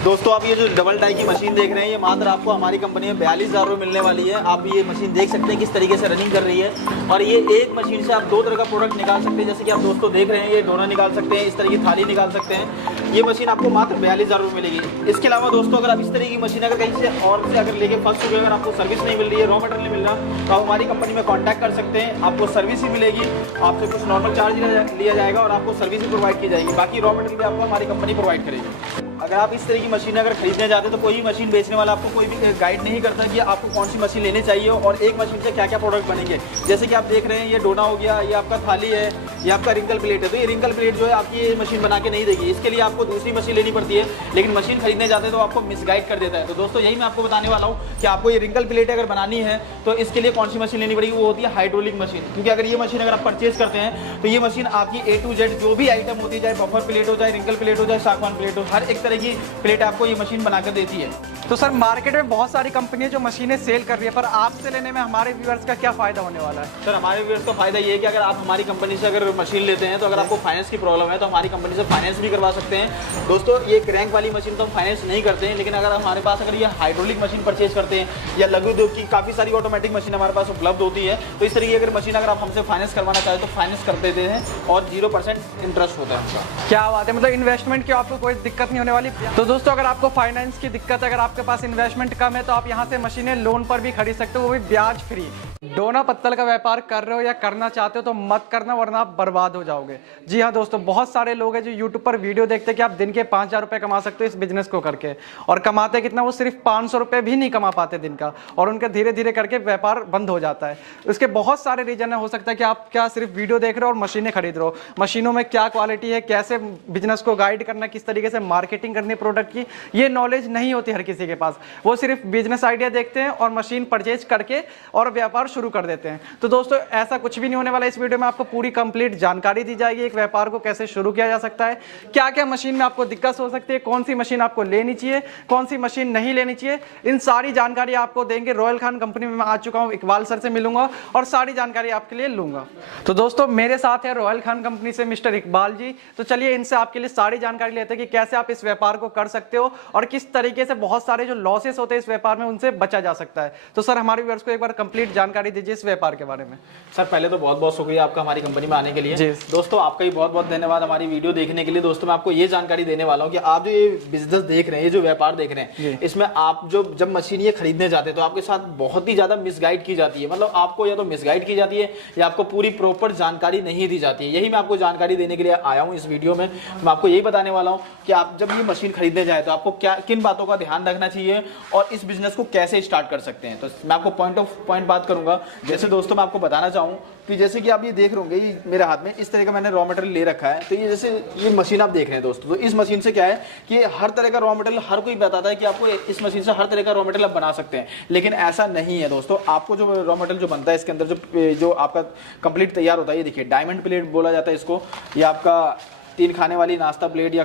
दोस्तों आप ये जो डबल डाई की मशीन देख रहे हैं, ये मात्र आपको हमारी कंपनी में 42,000 रुपये मिलने वाली है। आप ये मशीन देख सकते हैं किस तरीके से रनिंग कर रही है। और ये एक मशीन से आप दो तरह का प्रोडक्ट निकाल सकते हैं। जैसे कि आप दोस्तों देख रहे हैं, ये डोना निकाल सकते हैं, इस तरह की थाली निकाल सकते हैं। ये मशीन आपको मात्र 42,000 रुपये मिलेगी। इसके अलावा दोस्तों अगर आप इस तरह की मशीन अगर कहीं से और से अगर लेके फंस चुके, अगर आपको सर्विस नहीं मिल रही है, रॉ मटेरियल नहीं मिल रहा, तो आप हमारी कंपनी में कॉन्टैक्ट कर सकते हैं। आपको सर्विस ही मिलेगी, आपसे कुछ नॉर्मल चार्ज लिया जाएगा और आपको सर्विस ही प्रोवाइड की जाएगी। बाकी रॉ मटेरियल भी आपको हमारी कंपनी प्रोवाइड करेगी। अगर आप इस तरह की मशीन अगर खरीदने जाते हैं तो कोई भी मशीन बेचने वाला आपको कोई भी गाइड नहीं करता कि आपको कौन सी मशीन लेनी चाहिए और एक मशीन से क्या क्या प्रोडक्ट बनेंगे। जैसे कि आप देख रहे हैं, ये डोना हो गया, ये आपका थाली है, ये आपका रिंकल प्लेट है। तो ये रिंकल प्लेट जो है आपकी ये मशीन बना के नहीं देगी, इसके लिए आपको दूसरी मशीन लेनी पड़ती है। लेकिन मशीन खरीदने जाते हैं तो आपको मिसगाइड कर देता है। तो दोस्तों यही मैं आपको बताने वाला हूँ कि आपको ये रिंकल प्लेट अगर बनानी है तो इसके लिए कौन सी मशीन लेनी पड़ेगी। वो होती है हाइड्रोलिक मशीन। क्योंकि अगर ये मशीन अगर आप परचेज करते हैं तो ये मशीन आपकी A to Z जो भी आइटम होती है, चाहे बफर प्लेट हो, चाहे रिंकल प्लेट हो, चाहे सागवान प्लेट हो, हर एक तरह की प्लेट आपको ये मशीन बनाकर देती है। तो सर मार्केट में बहुत सारी कंपनियां जो मशीनें सेल कर रही है, पर आपसे लेने में हमारे व्यूअर्स का क्या फायदा होने वाला है? सर हमारे व्यूअर्स का फायदा ये है कि अगर आप हमारी कंपनी से अगर मशीन लेते हैं तो अगर आपको फाइनेंस की प्रॉब्लम है तो हमारी कंपनी से फाइनेंस भी करवा सकते हैं। दोस्तों ये क्रैंक वाली मशीन तो हम फाइनेंस नहीं करते हैं, लेकिन अगर हमारे पास अगर ये हाइड्रोलिक मशीन परचेज करते हैं या लघु उद्योग की काफ़ी सारी ऑटोमेटिक मशीन हमारे पास उपलब्ध होती है, तो इस तरीके की अगर मशीन अगर आप हमसे फाइनेंस करवाना चाहें तो फाइनेंस कर देते हैं और 0% इंटरेस्ट होता है उनका। क्या बात है, मतलब इन्वेस्टमेंट की आपको कोई दिक्कत नहीं होने वाली। तो दोस्तों अगर आपको फाइनेंस की दिक्कत है, अगर आपके पास इन्वेस्टमेंट कम है, तो आप यहाँ से मशीनें लोन पर भी खरीद सकते हो, वो भी ब्याज फ्री। डोना पत्तल का व्यापार कर रहे हो या करना चाहते हो तो मत करना, वरना आप बर्बाद हो जाओगे। जी हाँ दोस्तों, बहुत सारे लोग हैं जो यूट्यूब पर वीडियो देखते हैं कि आप दिन के 5,000 रुपये कमा सकते हो इस बिजनेस को करके, और कमाते कितना, वो सिर्फ 500 रुपये भी नहीं कमा पाते दिन का, और उनके धीरे धीरे करके व्यापार बंद हो जाता है। उसके बहुत सारे रीजन है। हो सकता है कि आप क्या सिर्फ वीडियो देख रहे हो और मशीनें खरीद रहे हो, मशीनों में क्या क्वालिटी है, कैसे बिजनेस को गाइड करना, किस तरीके से मार्केटिंग करनी प्रोडक्ट की, ये नॉलेज नहीं होती हर किसी के पास। वो सिर्फ बिजनेस आइडिया देखते हैं और मशीन परचेज करके और व्यापार शुरू कर देते हैं। तो दोस्तों ऐसा कुछ भी नहीं होने वाला। इस वीडियो में आपको पूरी कंप्लीट जानकारी दी जाएगी, एक व्यापार को कैसे शुरू किया जा सकता है, क्या क्या मशीन में आपको दिक्कत हो सकती है, कौन सी मशीन आपको लेनी चाहिए, कौन सी मशीन नहीं लेनी चाहिए, इन सारी जानकारी आपको देंगे। रॉयल खान कंपनी में मैं आ चुका हूं, इकबाल सर से मिलूंगा और सारी जानकारी आपके लिए लूंगा। तो दोस्तों मेरे साथ है रॉयल खान कंपनी से मिस्टर इकबाल जी। तो चलिए इनसे आपके लिए सारी जानकारी लेते हैं कि कैसे आप इस व्यापार को कर सकते हो और किस तरीके से बहुत सारे जो लॉसेस होते हैं इस व्यापार में उनसे बचा जा सकता है। तो सर हमारे व्यूअर्स को एक बार कंप्लीट जानकारी दीजिए इस व्यापार के बारे में। सर पहले तो बहुत बहुत शुक्रिया आपका हमारी कंपनी में आने के लिए। दोस्तों आपका ही बहुत बहुत धन्यवाद हमारी वीडियो देखने के लिए। दोस्तों मैं आपको ये जानकारी देने वाला हूँ कि आप जो ये बिजनेस देख रहे हैं, ये जो व्यापार देख रहे हैं, इसमें आप जो जब मशीन ये खरीदने जाते हैं तो आपके साथ बहुत ही ज्यादा मिसगाइड की जाती है। मतलब आपको या तो मिसगाइड की जाती है या आपको पूरी प्रॉपर जानकारी नहीं दी जाती है। यही मैं आपको जानकारी देने के लिए आया हूँ इस वीडियो में। मैं आपको यही बताने वाला हूँ कि आप जब ये मशीन खरीदने जाए तो आपको क्या किन बातों का ध्यान रखना चाहिए और इस बिजनेस को कैसे स्टार्ट कर सकते हैं। तो मैं आपको पॉइंट बात करूंगा। जैसे दोस्तों मैं आपको बताना चाहूँ कि जैसे कि आप ये देख रहे होंगे, मेरे हाथ में इस तरह का मैंने रॉ मटेरियल ले रखा है। तो ये जैसे ये मशीन आप देख रहे हैं दोस्तों, तो इस मशीन से क्या है कि हर तरह का रॉ मटेरियल हर कोई बताता है कि आपको इस मशीन से हर तरह का रॉ मटेरियल आप बना सकते हैं, लेकिन ऐसा नहीं है दोस्तों। आपको जो रॉ मटेरियल जो बनता है इसके अंदर जो आपका कंप्लीट तैयार होता है, ये देखिए डायमंड प्लेट बोला जाता है इसको, ये आपका 3 खाने वाली नाश्ता प्लेट या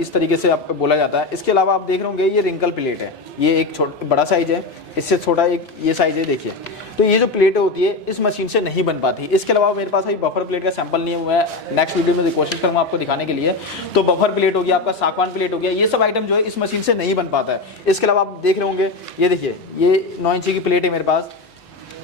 इस तरीके से आपको बोला जाता है। इसके अलावा आप देख रहे होंगे ये रिंकल प्लेट है, ये एक बड़ा साइज है, इससे छोटा एक ये साइज है देखिए। तो ये जो प्लेट होती है इस मशीन से नहीं बन पाती। इसके अलावा मेरे पास अभी बफर प्लेट का सैंपल नहीं हुआ है, नेक्स्ट वीडियो में कोशिश करूंगा आपको दिखाने के लिए। तो बफर प्लेट हो गया, आपका सागवान प्लेट हो गया, ये सब आइटम जो है इस मशीन से नहीं बन पाता है। इसके अलावा आप देख रहे होंगे, ये देखिए ये 9 इंची की प्लेट है मेरे पास,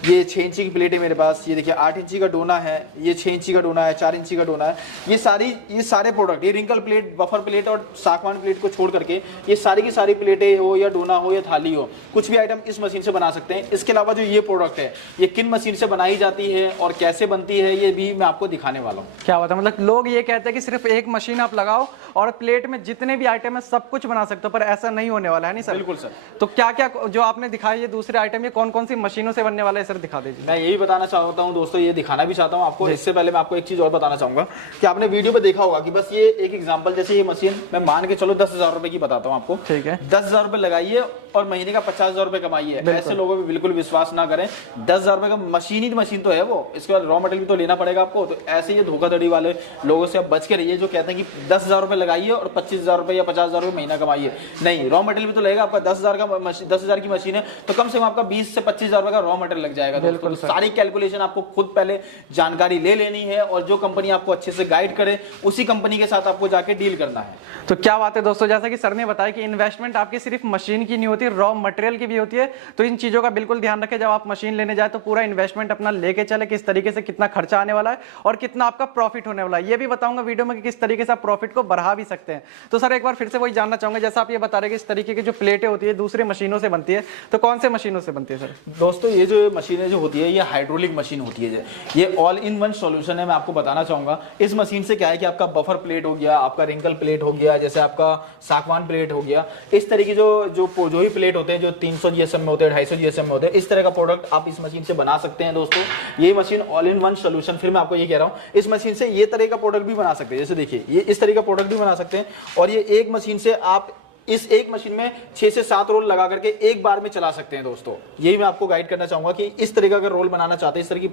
ये 6 इंची की प्लेट है मेरे पास, ये देखिए 8 इंची का डोना है, ये 6 इंची का डोना है, 4 इंची का डोना है। ये सारे प्रोडक्ट, ये रिंकल प्लेट, बफर प्लेट और सागवान प्लेट को छोड़ करके ये सारी की सारी प्लेटें हो या डोना हो या थाली हो, कुछ भी आइटम इस मशीन से बना सकते हैं। इसके अलावा जो ये प्रोडक्ट है ये किन मशीन से बनाई जाती है और कैसे बनती है ये भी मैं आपको दिखाने वाला हूँ। क्या बात है, मतलब लोग ये कहते हैं कि सिर्फ एक मशीन आप लगाओ और प्लेट में जितने भी आइटम है सब कुछ बना सकते हो, पर ऐसा नहीं होने वाला है। नहीं सर? बिल्कुल सर। तो क्या क्या जो आपने दिखाया ये दूसरे आइटम, ये कौन कौन सी मशीनों से बनने वाला है सर, दिखा दीजिए। मैं यही बताना चाहता हूँ दोस्तों, ये दिखाना भी चाहता हूँ आपको। इससे पहले मैं आपको एक चीज और बताना चाहूंगा कि आपने वीडियो पे देखा होगा कि बस ये एक एग्जांपल, जैसे ये मशीन मैं मान के चलो 10,000 रुपए की बताता हूँ आपको। ठीक है, 10,000 रुपए लगाइए और महीने का 50,000 रुपए कमाइए। ऐसे लोगों पे बिल्कुल विश्वास ना करें। 10,000 रुपए का मशीन ही मशीन तो है वो, इसके बाद रॉ मटेरियल भी तो लेना पड़ेगा आपको। तो ऐसे ये धोखाधड़ी वाले लोगों से आप बच के रहिए जो कहते हैं कि 10,000 रुपए लगाइए और 25,000 रुपए या 50,000 रुपए महीना कमाइए। नहीं, रॉ मटेरियल भी तो लगेगा आपका। 10,000 की मशीन है तो कम से कम आपका 20 से 25,000 रुपए का रॉ मटेरियल लग जाएगा दोस्तों। तो सारी कैलकुलेशन आपको खुद पहले जानकारी ले लेनी है और जो कंपनी आपको अच्छे से गाइड करे उसी कंपनी के साथ आपको जाके डील करना है। तो क्या बात है दोस्तों, जैसा कि सर ने बताया कि इन्वेस्टमेंट आपकी सिर्फ मशीन की नहीं होती, रॉ मटेरियल की भी होती है। तो इन चीजों का बिल्कुल ध्यान रखें, जब आप मशीन लेने जाए तो पूरा इन्वेस्टमेंट अपना लेके चले, किस तरीके से कितना खर्चा आने वाला है और कितना आपका प्रॉफिट होने वाला है। ये भी बताऊंगा वीडियो में कि किस तरीके से आप प्रॉफिट को बढ़ा भी सकते हैं। तो सर एक बार फिर से वही जानना चाहूंगा, जैसा आप ये बता रहे हैं कि इस तरीके की जो प्लेटें होती है दूसरी मशीनों से बनती है, तो कौन से मशीनों से बनती है सर? दोस्तों ये जो मशीनें जो होती है ये हाइड्रोलिक मशीन होती है, ये ऑल इन वन सॉल्यूशन है। मैं आपको बताना चाहूंगा इस मशीन से क्या है कि आपका बफर प्लेट हो गया, आपका रिंकल प्लेट हो गया, जैसे आपका सागवान प्लेट हो गया, इस तरीके जो ही प्लेट होते हैं जो 300 जीएसएम में होते हैं, 250 जीएसएम में होते हैं, इस तरह का प्रोडक्ट आप इस मशीन से बना सकते हैं दोस्तों। ये machine all in one solution, फिर मैं आपको ये कह रहा हूँ इस मशीन से ये तरह का प्रोडक्ट भी बना सकते हैं। जैसे देखिए ये इस तरह का प्रोडक्ट भी बना सकते हैं और ये एक मशीन से आप इस एक मशीन में 6 से 7 रोल लगा करके एक बार में चला सकते हैं दोस्तों। यही मैं आपको गाइड करना चाहूंगा कि इस तरह का अगर रोल बनाना चाहते हैं, इस तरह की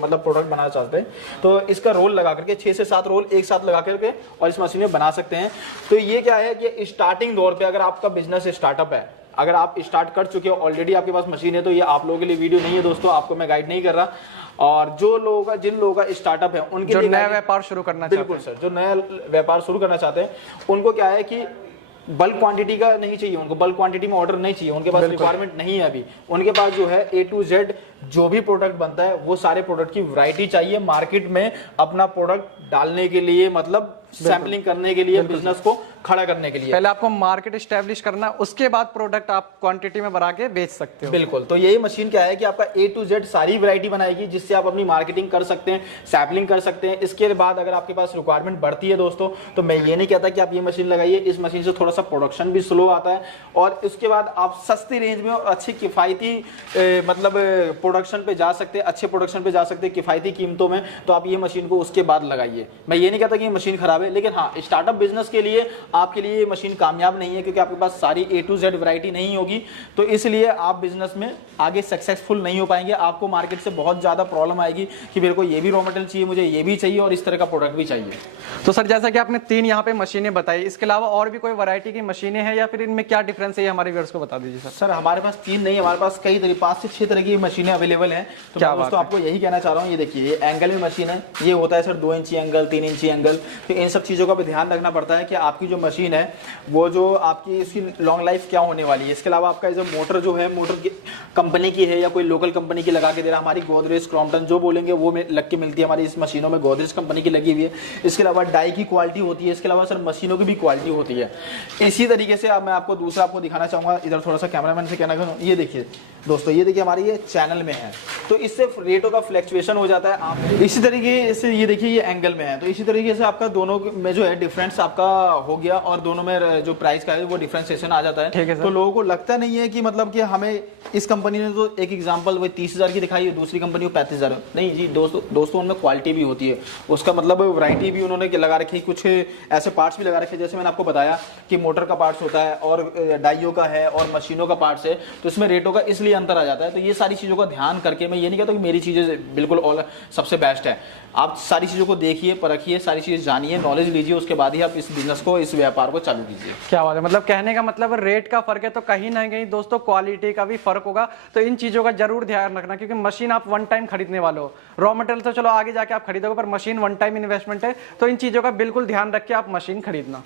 मतलब प्रोडक्ट बनाना चाहते हैं तो इसका रोल लगा करके 6 से 7 रोल एक साथ लगा करके और इस मशीन में बना सकते हैं। तो ये क्या है कि स्टार्टिंग दौर पे अगर आपका बिजनेस स्टार्टअप है, अगर आप स्टार्ट कर चुके हो ऑलरेडी आपके पास मशीन है, तो ये आप लोगों के लिए वीडियो नहीं है दोस्तों, आपको मैं गाइड नहीं कर रहा। और जो लोगों का जिन लोगों का स्टार्टअप है उनके लिए नया व्यापार शुरू करना चाहते हैं, बिल्कुल सर, जो नया व्यापार शुरू करना चाहते हैं उनको क्या है कि बल्क क्वांटिटी का नहीं चाहिए, उनको बल्क क्वांटिटी में ऑर्डर नहीं चाहिए, उनके पास रिक्वायरमेंट नहीं है अभी। उनके पास जो है A to Z जो भी प्रोडक्ट बनता है वो सारे प्रोडक्ट की वैरायटी चाहिए मार्केट में अपना प्रोडक्ट डालने के लिए, मतलब सैम्पलिंग करने के लिए, बिजनेस को खड़ा करने के लिए। पहले आपको मार्केट एस्टैब्लिश करना, उसके बाद प्रोडक्ट आप क्वांटिटी में बढ़ा के बेच सकते हो। बिल्कुल, तो यही मशीन क्या है कि आपका A to Z सारी वैरायटी बनाएगी जिससे आप अपनी मार्केटिंग कर सकते हैं, सैम्पलिंग कर सकते हैं। इसके बाद अगर आपके पास रिक्वायरमेंट बढ़ती है दोस्तों, तो मैं ये नहीं कहता कि आप ये मशीन लगाइए, इस मशीन से थोड़ा सा प्रोडक्शन भी स्लो आता है और उसके बाद आप सस्ती रेंज में और अच्छी किफायती मतलब प्रोडक्शन पे जा सकते हैं, अच्छे प्रोडक्शन पे जा सकते हैं किफायती कीमतों में। तो आप ये मशीन को उसके बाद लगाइए। मैं ये नहीं कहता कि ये मशीन खराब है, लेकिन हाँ स्टार्टअप बिजनेस के लिए आपके लिए ये मशीन कामयाब नहीं है क्योंकि आपके पास सारी A to Z वैरायटी नहीं होगी। तो इसलिए आप बिजनेस में आगे सक्सेसफुल नहीं हो पाएंगे। आपको मार्केट से बहुत ज्यादा प्रॉब्लम आएगी कि मेरे को ये भी रॉ मटेरियल चाहिए, मुझे ये भी चाहिए और इस तरह का प्रोडक्ट भी चाहिए। तो सर जैसा कि आपने 3 यहाँ पे मशीनें बताई, इसके अलावा और भी कोई वैरायटी की मशीनें हैं या फिर इनमें क्या डिफरेंस है, ये हमारे व्यूअर्स को बता दीजिए सर। सर हमारे पास 3 नहीं, हमारे पास कई तरह 5 से 6 तरह की मशीनें अवेलेबल हैं। तो क्या दोस्तों आपको यही कहना चाह रहा हूँ, ये देखिए ये एंगल में मशीन है, ये होता है सर 2 इंची एंगल, 3 इंची एंगल। तो इन सब चीज़ों का भी ध्यान रखना पड़ता है कि आपकी जो मशीन है वो जो आपकी इसकी लॉन्ग लाइफ क्या होने वाली है। इसके अलावा आपका जो मोटर जो है, मोटर की कंपनी की है या कोई लोकल कंपनी की लगा के दे रहा, हमारी गोदरेज, क्रॉम्पटन जो बोलेंगे वो लग के मिलती है हमारी इस मशीनों में, गोदरेज कंपनी की लगी हुई है। इसके अलावा डाई की क्वालिटी होती है, इसके अलावा सर मशीनों की भी क्वालिटी होती है। इसी तरीके से अब मैं आपको दूसरा आपको दिखाना चाहूँगा, इधर थोड़ा सा कैमरामैन से कहना चाहूँ, ये देखिए दोस्तों, ये देखिए हमारी ये चैनल में है तो इससे रेटों का फ्लक्चुएशन हो जाता है। आप इसी तरीके से ये देखिए ये एंगल में है, तो इसी तरीके से आपका दोनों में जो है डिफरेंस आपका हो गया और दोनों में जो प्राइस का है वो डिफरेंशिएशन आ जाता है। तो लोगों को लगता नहीं है कि मतलब कि हमें इस कंपनी ने तो एक एग्जांपल वो 30,000 की दिखाई है, दूसरी कंपनी को 35,000। नहीं जी दोस्तों उनमें क्वालिटी भी होती है, उसका मतलब वैरायटी भी उन्होंने लगा रखी है, कुछ ऐसे पार्ट्स भी लगा रखे हैं जैसे मैंने आपको बताया कि मोटर का पार्ट्स होता है और डाइयों का है और मशीनों का पार्ट्स है, तो इसमें रेटों का इसलिए अंतर आ जाता है। तो ये सारी चीज़ों का ध्यान करके, मैं ये नहीं कहता कि मेरी चीज़ें बिल्कुल ऑल सबसे बेस्ट है, आप सारी चीज़ों को देखिए, परखिए, सारी चीज़ें जानिए, नॉलेज लीजिए, उसके बाद ही आप इस बिजनेस को, इस व्यापार को चालू कीजिए। क्या बात है, मतलब कहने का मतलब रेट का फर्क है तो कहीं ना कहीं दोस्तों क्वालिटी का भी फर्क होगा। तो इन चीज़ों का जरूर ध्यान रखना क्योंकि मशीन आप वन टाइम खरीदने वाले हो, रॉ मटेरियल तो चलो आगे जाके आप खरीदोगे पर मशीन वन टाइम इन्वेस्टमेंट है। तो इन चीज़ों का बिल्कुल ध्यान रख के आप मशीन खरीदना।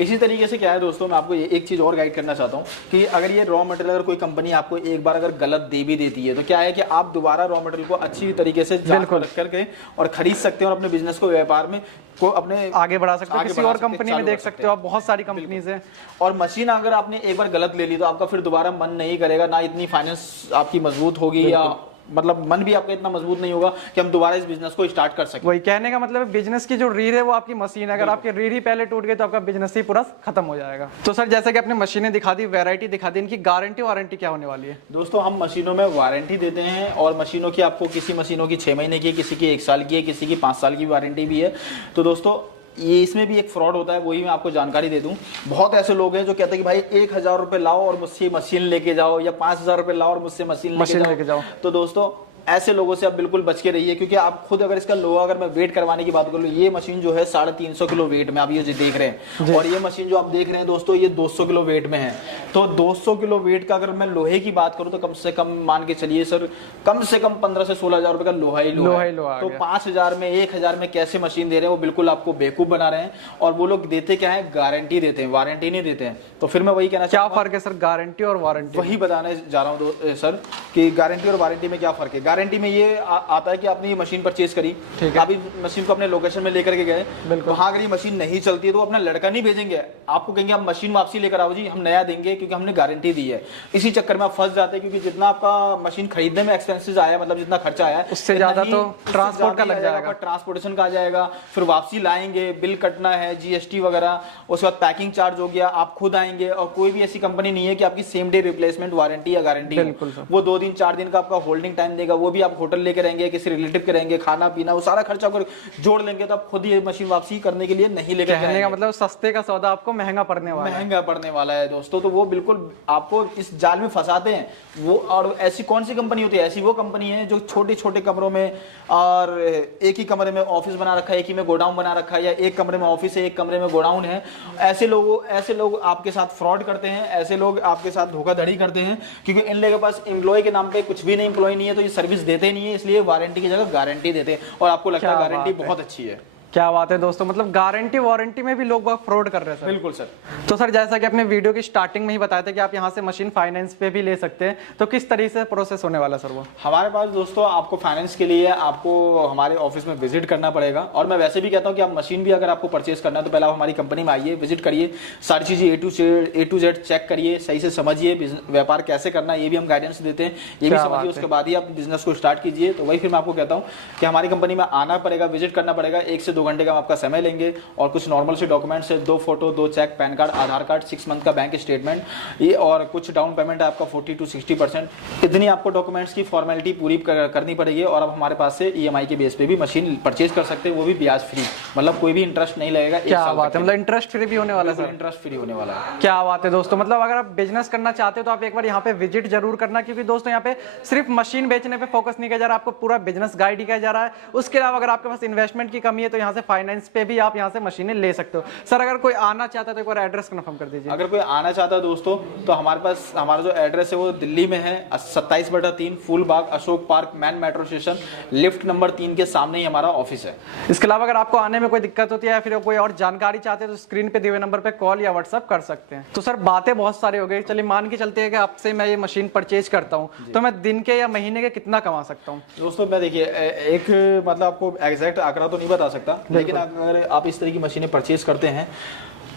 इसी तरीके से क्या है दोस्तों, मैं आपको एक चीज़ और गाइड करना चाहता हूँ कि अगर ये रॉ मटेरियल अगर कोई कंपनी आपको एक बार अगर गलत दे भी देती है तो क्या है कि आप दोबारा रॉ मटेरियल को अच्छी तरीके से जांच करके और खरीद सकते हैं और अपने बिजनेस को, व्यापार में को अपने आगे बढ़ा सकते हो। किसी और कंपनी में देख सकते हो आप, बहुत सारी कंपनीज हैं। और मशीन अगर आपने एक बार गलत ले ली तो आपका फिर दोबारा मन नहीं करेगा, ना इतनी फाइनेंस आपकी मजबूत होगी या मतलब मन भी आपका इतना मजबूत नहीं होगा कि हम दोबारा इस बिजनेस को स्टार्ट कर सकें। वही कहने का मतलब बिजनेस की जो रीढ़ है वो आपकी मशीन है, अगर आपकी रीढ़ ही पहले टूट गई तो आपका बिजनेस ही पूरा खत्म हो जाएगा। तो सर जैसे कि आपने मशीनें दिखा दी, वैरायटी दिखा दी, इनकी गारंटी वारंटी क्या होने वाली है? दोस्तों हम मशीनों में वारंटी देते हैं और मशीनों की आपको किसी मशीनों की 6 महीने की, किसी की 1 साल की है, किसी की 5 साल की वारंटी भी है। तो दोस्तों ये इसमें भी एक फ्रॉड होता है, वही मैं आपको जानकारी दे दूं। बहुत ऐसे लोग हैं जो कहते हैं कि भाई 1,000 रुपये लाओ और मुझसे मशीन लेके जाओ, या 5,000 रुपये लाओ और मुझसे मशीन लेके जाओ। तो दोस्तों ऐसे लोगों से आप बिल्कुल बच के रहिए क्योंकि आप खुद अगर इसका लोहा, अगर मैं वेट करवाने की बात करूँ, ये मशीन जो है 350 किलो वेट में आप ये देख रहे हैं और ये मशीन जो आप देख रहे हैं दोस्तों ये 200 किलो वेट में है। तो 200 किलो वेट का अगर मैं लोहे की बात करूं तो कम से कम मान के चलिए सर, कम से कम 15 से 16 हजार रुपए का लोहा ही लोहा है। तो 5,000 में 1,000 में कैसे मशीन दे रहे हैं, वो बिल्कुल आपको बेवकूफ बना रहे हैं। और वो लोग देते क्या है, गारंटी देते हैं, वारंटी नहीं देते हैं। तो फिर मैं वही कहना क्या फर्क है सर गारंटी और वारंटी? वही बताने जा रहा हूँ सर कि गारंटी और वारंटी में क्या फर्क है। गारंटी में ये आता है कि आपने ये मशीन परचेज करी, आप इस मशीन को अपने लोकेशन में लेकर के गए, वहां अगर ये मशीन नहीं चलती है तो अपना लड़का नहीं भेजेंगे, आपको कहेंगे आप मशीन वापसी लेकर आओ जी, हम नया देंगे क्योंकि हमने गारंटी दी है। इसी चक्कर में आप फंस जाते हैं, क्योंकि जितना आपका मशीन खरीदने में एक्सपेंसेस आया, मतलब जितना खर्चा आया उससे ज्यादा तो ट्रांसपोर्ट का लग जाएगा, ट्रांसपोर्टेशन का आ जाएगा, फिर वापसी लाएंगे, बिल कटना है, जीएसटी वगैरह, उसके बाद पैकिंग चार्ज हो गया, आप खुद आएंगे। और कोई भी ऐसी कंपनी नहीं है कि आपकी सेम डे रिप्लेसमेंट वारंटी या गारंटी है। वो 2 दिन 4 दिन का आपका होल्डिंग टाइम देगा, वो भी आप होटल लेके रहेंगे, किसी रिलेटिव के रहेंगे, खाना पीना, वो सारा खर्चा अगर जोड़ लेंगे तो आप खुद ही मशीन वापसी करने के लिए नहीं लेकर जाएंगे। मतलब सस्ते का सौदा आपको महंगा पड़ने वाला है दोस्तों। तो वो बिल्कुल आपको इस जाल में फंसाते हैं वो। और ऐसी कौन सी कंपनी होती है, ऐसी वो कंपनी है जो छोटे छोटे कमरों में और एक ही कमरे में ऑफिस बना रखा है, एक ही में गोडाउन बना रखा है, या एक कमरे में ऑफिस है, एक कमरे में गोडाउन है। ऐसे लोग आपके साथ फ्रॉड करते हैं, ऐसे लोग आपके साथ धोखाधड़ी करते हैं, क्योंकि इन लोगों के पास एम्प्लॉय के नाम पे कुछ भी नहीं, एम्प्लॉय नहीं है, तो ये सर्विस देते नहीं है, इसलिए वारंटी की जगह गारंटी देते हैं। और आपको लगता है गारंटी बहुत अच्छी है। क्या बात है दोस्तों, मतलब गारंटी वारंटी में भी लोग बहुत फ्रॉड कर रहे हैं सर। बिल्कुल सर। तो सर जैसा कि अपने वीडियो की स्टार्टिंग में ही बताया था कि आप यहाँ से मशीन फाइनेंस पे भी ले सकते हैं, तो किस तरीके से प्रोसेस होने वाला सर वो? हमारे पास दोस्तों आपको फाइनेंस के लिए आपको हमारे ऑफिस में विजिट करना पड़ेगा। और मैं वैसे भी कहता हूँ कि आप मशीन भी अगर आपको परचेज करना है तो पहले आप हमारी कंपनी में आइए, विजिट करिए, सारी चीजें ए टू जेड चेक करिए, सही से समझिए व्यापार कैसे करना है, ये भी हम गाइडेंस देते हैं, ये भी समझिए, उसके बाद ही आप बिजनेस को स्टार्ट कीजिए। तो वही फिर मैं आपको कहता हूँ कि हमारी कंपनी में आना पड़ेगा, विजिट करना पड़ेगा, 1 से 2 घंटे का आपका समय लेंगे। और कुछ नॉर्मल से डॉक्यूमेंट्स है, 2 फोटो, 2 चेक, पैन कार्ड, आधार कार्ड, 6 मंथ का बैंक स्टेटमेंट, ये और कुछ डाउन पेमेंट है आपका 40 to 60%। इतनी आपको डॉक्यूमेंट्स की फॉर्मेलिटी पूरी करनी पड़ेगी। और अब हमारे पास से ईएमआई के बेस पे भी मशीन परचेज कर सकते हैं, वो भी ब्याज फ्री, मतलब कोई भी इंटरेस्ट नहीं लगेगा। क्या बात है, मतलब इंटरेस्ट फ्री भी होने वाला है सर? इंटरेस्ट फ्री होने वाला है। क्या बात है दोस्तों, मतलब अगर आप बिजनेस करना चाहते हो तो आप एक बार यहाँ पे विजिट जरूर करना, क्योंकि दोस्तों यहाँ पे सिर्फ मशीन बेचने पे फोकस नहीं किया जा रहा, आपको पूरा बिजनेस गाइड ही किया जा रहा है। उसके अलावा अगर आपके पास इन्वेस्टमेंट की कमी है तो यहाँ से फाइनेंस पे भी आप यहाँ से मशीनें ले सकते हो। सर अगर कोई आना चाहता है तो एक बार एड्रेस कंफर्म कर दीजिए। अगर कोई आना चाहता है दोस्तों तो हमारे पास हमारा जो एड्रेस है वो दिल्ली में है, 27/3 Phoolbagh, Ashok park, man metro station, lift number 3 के सामने ही हमारा ऑफिस है। इसके अलावा अगर आपको आने में कोई दिक्कत होती है, फिर कोई और जानकारी चाहते हैं तो स्क्रीन पे दिए हुए नंबर पे कॉल या व्हाट्सअप कर सकते हैं। तो सर बातें बहुत सारी हो गई, चलिए मान के चलते हैं कि आपसे मैं ये मशीन परचेज करता हूँ तो मैं दिन के या महीने के कितना कमा सकता हूँ? दोस्तों मैं देखिए एक मतलब आपको एग्जैक्ट आंकड़ा तो नहीं बता सकता, लेकिन अगर आप इस तरह की मशीनें परचेज करते हैं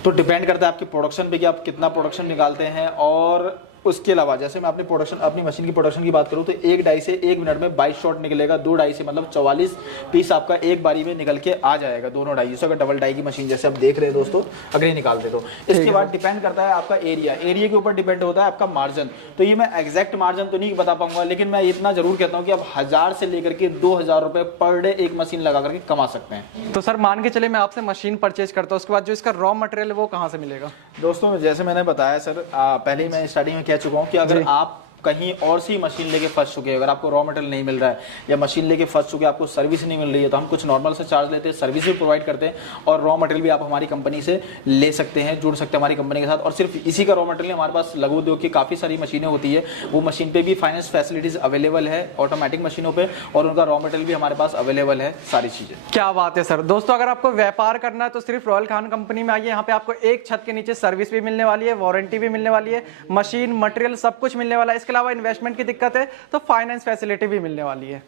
तो डिपेंड करता है आपके प्रोडक्शन पे कि आप कितना प्रोडक्शन निकालते हैं। और उसके अलावा जैसे मैं अपनी मशीन की प्रोडक्शन की बात करूं तो एक डाई से 1 मिनट में 22 शॉट निकलेगा, 2 डाई से मतलब 44 पीस आपका एक बारी में निकल के आ जाएगा, दोनों डाई। जैसे अगर डबल डाई की मशीन जैसे आप देख रहे हैं दोस्तों, अगर ये निकालते तो इसके बाद डिपेंड करता है आपका एरिया के ऊपर डिपेंड होता है आपका मार्जिन। तो ये मैं एग्जैक्ट मार्जिन तो नहीं बता पाऊंगा, लेकिन मैं इतना जरूर कहता हूँ कि आप 1000 से लेकर के 2000 रुपए पर डे एक मशीन लगा करके कमा सकते हैं। तो सर मान के चलिए मैं आपसे मशीन परचेज करता हूँ, उसके बाद जो इसका रॉ मटेरियल वो कहाँ से मिलेगा? दोस्तों जैसे मैंने बताया सर, पहले ही मैं स्टार्टिंग में कह चुका हूँ कि अगर आप कहीं और सी मशीन लेके फंस चुके हैं, अगर आपको रॉ मटेरियल नहीं मिल रहा है या मशीन लेके फंस चुके हैं, आपको सर्विस नहीं मिल रही है, तो हम कुछ नॉर्मल से चार्ज लेते हैं, सर्विस भी प्रोवाइड करते हैं और रॉ मटेरियल भी आप हमारी कंपनी से ले सकते हैं, जुड़ सकते हैं हमारी कंपनी के साथ। और सिर्फ इसी का रॉ मटेरियल हमारे पास लघु उद्योग की काफ़ी सारी मशीनें होती है, वो मशीन पे भी फाइनेंस फैसिलिटीज अवेलेबल है ऑटोमेटिक मशीनों पर, और उनका रॉ मटेरियल भी हमारे पास अवेलेबल है, सारी चीज़ें। क्या बात है सर। दोस्तों अगर आपको व्यापार करना है तो सिर्फ रॉयल खान कंपनी में आइए, यहाँ पे आपको एक छत के नीचे सर्विस भी मिलने वाली है, वारंटी भी मिलने वाली है, मशीन मटेरियल सब कुछ मिलने वाला है। इसके अलावा इन्वेस्टमेंट की दिक्कत है तो फाइनेंस फैसिलिटी भी मिलने वाली है।